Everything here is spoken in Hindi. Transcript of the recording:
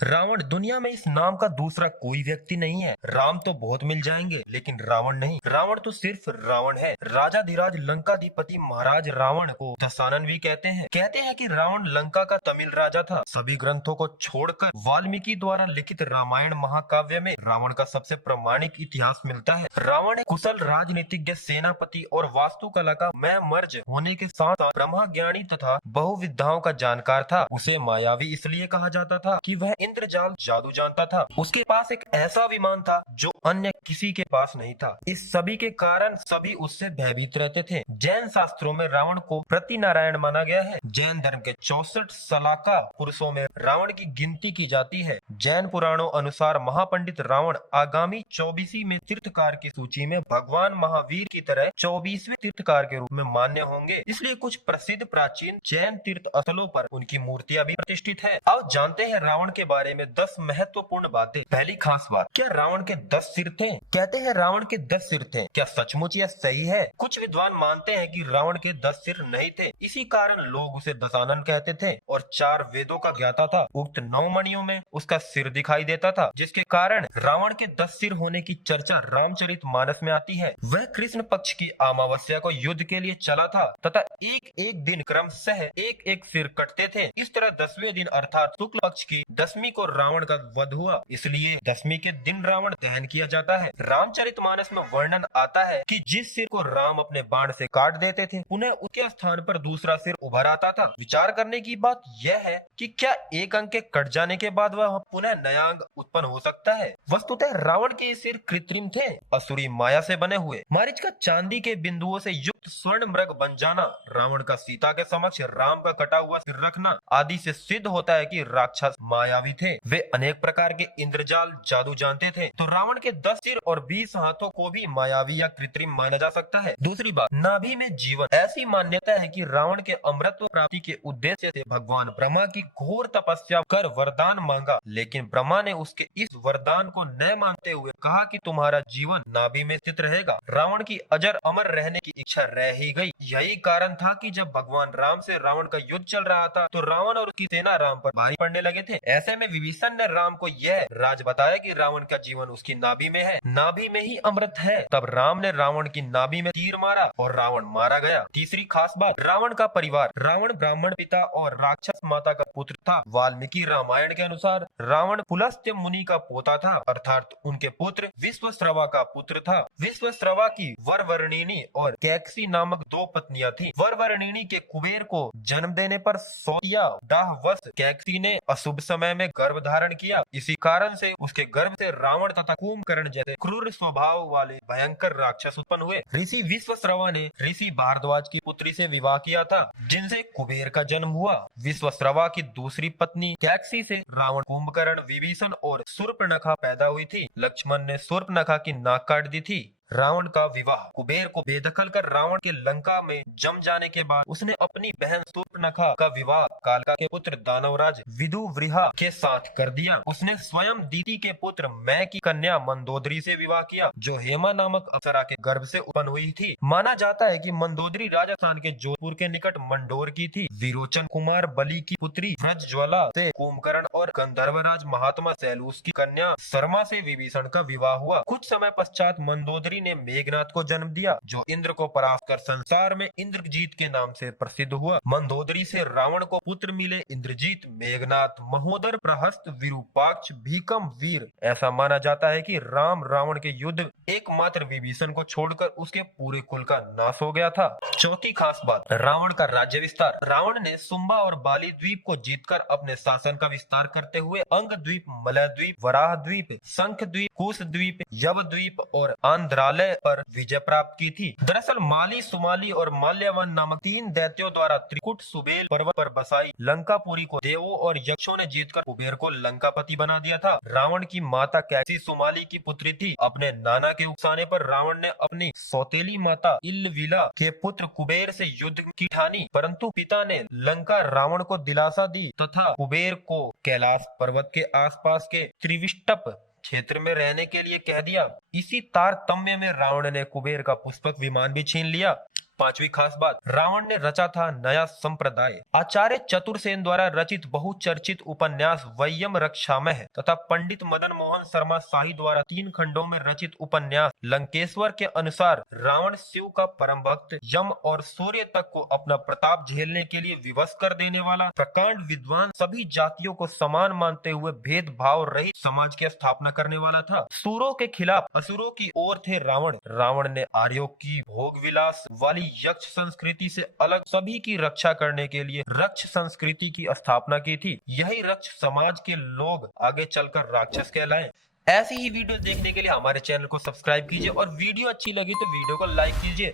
रावण दुनिया में इस नाम का दूसरा कोई व्यक्ति नहीं है। राम तो बहुत मिल जाएंगे लेकिन रावण नहीं। रावण तो सिर्फ रावण है। राजाधिराज लंकाधिपति महाराज रावण को दशानन भी कहते हैं कि रावण लंका का तमिल राजा था। सभी ग्रंथों को छोड़कर वाल्मीकि द्वारा लिखित रामायण महाकाव्य में रावण का सबसे प्रामाणिक इतिहास मिलता है। रावण एक कुशल राजनीतिज्ञ, सेनापति और वास्तुकला का मैं मर्ज होने के साथ साथ ब्रह्मज्ञानी तथा बहुविद्याओं का जानकार था। उसे मायावी इसलिए कहा जाता था कि वह इंद्रजाल जादू जानता था। उसके पास एक ऐसा विमान था जो अन्य किसी के पास नहीं था। इस सभी के कारण सभी उससे भयभीत रहते थे। जैन शास्त्रों में रावण को प्रतिनारायण माना गया है। जैन धर्म के 64 सलाका पुरुषों में रावण की गिनती की जाती है। जैन पुराणों अनुसार महापंडित रावण आगामी 24वीं में तीर्थकार की सूची में भगवान महावीर की तरह 24वें तीर्थकार के रूप में मान्य होंगे। इसलिए कुछ प्रसिद्ध प्राचीन जैन तीर्थ स्थलों पर उनकी मूर्तियां भी प्रतिष्ठित है। अब जानते हैं रावण के बारे में 10 महत्वपूर्ण बातें। पहली खास बात, क्या रावण के 10 सिर थे? कहते हैं रावण के 10 सिर थे। क्या सचमुच यह सही है? कुछ विद्वान मानते हैं कि रावण के 10 सिर नहीं थे। इसी कारण लोग उसे दशानन कहते थे और 4 वेदों का ज्ञाता था। उक्त 9 मणियों में उसका सिर दिखाई देता था, जिसके कारण रावण के 10 सिर होने की चर्चा रामचरितमानस में आती है। वह कृष्ण पक्ष की अमावस्या को युद्ध के लिए चला था तथा एक एक दिन क्रमशः एक एक सिर कटते थे। इस तरह 10वें दिन अर्थात शुक्ल पक्ष की 10वीं को रावण का वध हुआ। इसलिए 10वीं के दिन रावण दहन किया जाता है। रामचरितमानस में वर्णन आता है कि जिस सिर को राम अपने बाण से काट देते थे, पुनः उसके स्थान पर दूसरा सिर उभर आता था। विचार करने की बात यह है कि क्या एक अंग के कट जाने के बाद वह पुनः नया अंग उत्पन्न हो सकता है? वस्तुतः रावण के सिर कृत्रिम थे, असुरी माया से बने हुए। मारीच का चांदी के बिंदुओं से युक्त स्वर्ण मृग बन जाना, रावण का सीता के समक्ष राम का कटा हुआ सिर रखना आदि से सिद्ध होता है कि राक्षस मायावी थे। वे अनेक प्रकार के इंद्रजाल जादू जानते थे। तो रावण के 10 सिर और 20 हाथों को भी मायावी या कृत्रिम माना जा सकता है। दूसरी बात, नाभि में जीवन। ऐसी मान्यता है कि रावण के अमृतत्व प्राप्ति के उद्देश्य से भगवान ब्रह्मा की घोर तपस्या कर वरदान मांगा, लेकिन ब्रह्मा ने उसके इस वरदान को न मानते हुए कहा कि तुम्हारा जीवन नाभि में स्थित रहेगा। रावण की अजर अमर रहने की इच्छा रह ही गई। यही कारण था कि जब भगवान राम से रावण का युद्ध चल रहा था तो रावण और उसकी सेना राम पर भारी पड़ने लगे थे। ऐसे में विभीषण ने राम को यह राज बताया कि रावण का जीवन उसकी नाभि में है, नाभि में ही अमृत है। तब राम ने रावण की नाभि में तीर मारा और रावण मारा गया। तीसरी खास बात, रावण का परिवार। रावण ब्राह्मण पिता और राक्षस माता का पुत्र था। वाल्मीकि रामायण के अनुसार रावण पुलस्त्य मुनि का पोता था, अर्थात उनके पुत्र विश्वश्रवा का पुत्र था। विश्वश्रवा की वरवर्णिनी और कैकसी नामक 2 पत्नियां थी। वरवर्णिनी के कुबेर को जन्म देने पर सौतिया दाहवश कैकसी ने अशुभ समय में गर्भ धारण किया। इसी कारण से उसके गर्भ से रावण तथा कुंभकर्ण जैसे क्रूर स्वभाव वाले भयंकर राक्षस उत्पन्न हुए। ऋषि विश्वश्रवा ने ऋषि भारद्वाज की पुत्री से विवाह किया था, जिनसे कुबेर का जन्म हुआ। विश्वश्रवा की दूसरी पत्नी कैकसी से रावण, कुंभकर्ण, विभीषण और शूर्पणखा पैदा हुई थी। लक्ष्मण ने शूर्पणखा की नाक काट दी थी। रावण का विवाह कुबेर को बेदखल कर रावण के लंका में जम जाने के बाद उसने अपनी बहन शूर्पणखा का विवाह कालका के पुत्र दानवराज विदुव्रीहा के साथ कर दिया। उसने स्वयं दीति के पुत्र मैं की कन्या मंदोदरी से विवाह किया, जो हेमा नामक अप्सरा के गर्भ से उत्पन्न हुई थी। माना जाता है कि मंदोदरी राजस्थान के जोधपुर के निकट मंडोर की थी। विरोचन कुमार बलि की पुत्री व्रजज्वाला से कुंभकर्ण और गंधर्वराज महात्मा सैलूस की कन्या शर्मा से विभीषण का विवाह हुआ। कुछ समय पश्चात मंदोदरी ने मेघनाथ को जन्म दिया, जो इंद्र को परास्त कर संसार में इंद्रजीत के नाम से प्रसिद्ध हुआ। मंदोदरी से रावण को पुत्र मिले इंद्रजीत, मेघनाथ, महोदर, प्रहस्त, विरूपाक्ष, भीकम, वीर। ऐसा माना जाता है कि राम रावण के युद्ध एकमात्र विभीषण को छोड़कर उसके पूरे कुल का नाश हो गया था। चौथी खास बात, रावण का राज्य विस्तार। रावण ने सुम्बा और बाली द्वीप को जीतकर अपने शासन का विस्तार करते हुए अंग द्वीप, मलय द्वीप, वराह द्वीप, शंख द्वीप, कुश द्वीप, यव द्वीप और आंध्रालय पर विजय प्राप्त की थी। दरअसल माली, सुमाली और माल्यवन नामक 3 दैत्यों द्वारा त्रिकुट सुबेल पर्वत पर बसाई लंकापुरी को देवों और यक्षों ने जीतकर कुबेर को लंकापति बना दिया था। रावण की माता कैसी सुमाली की पुत्री थी। अपने नाना के उकसाने पर रावण ने अपनी सौतेली माता इल्लविला के पुत्र कुबेर से युद्ध की ठानी, परंतु पिता ने लंका रावण को दिलासा दी तथा कुबेर को कैलाश पर्वत के आसपास के त्रिविष्टप क्षेत्र में रहने के लिए कह दिया। इसी तारतम्य में रावण ने कुबेर का पुष्पक विमान भी छीन लिया। पांचवी खास बात, रावण ने रचा था नया संप्रदाय। आचार्य चतुरसेन द्वारा रचित बहुचर्चित उपन्यास वयम रक्षामः तथा पंडित मदन मोहन शर्मा शाही द्वारा 3 खंडों में रचित उपन्यास लंकेश्वर के अनुसार रावण शिव का परम भक्त, यम और सूर्य तक को अपना प्रताप झेलने के लिए विवश कर देने वाला, प्रकांड विद्वान, सभी जातियों को समान मानते हुए भेदभाव रहित समाज की स्थापना करने वाला था। सूरों के खिलाफ असुरों की ओर थे रावण। रावण ने आर्यों की भोग विलास वाली यक्ष संस्कृति से अलग सभी की रक्षा करने के लिए रक्ष संस्कृति की स्थापना की थी। यही रक्ष समाज के लोग आगे चलकर राक्षस कहलाएं। ऐसी ही वीडियो देखने के लिए हमारे चैनल को सब्सक्राइब कीजिए और वीडियो अच्छी लगी तो वीडियो को लाइक कीजिए।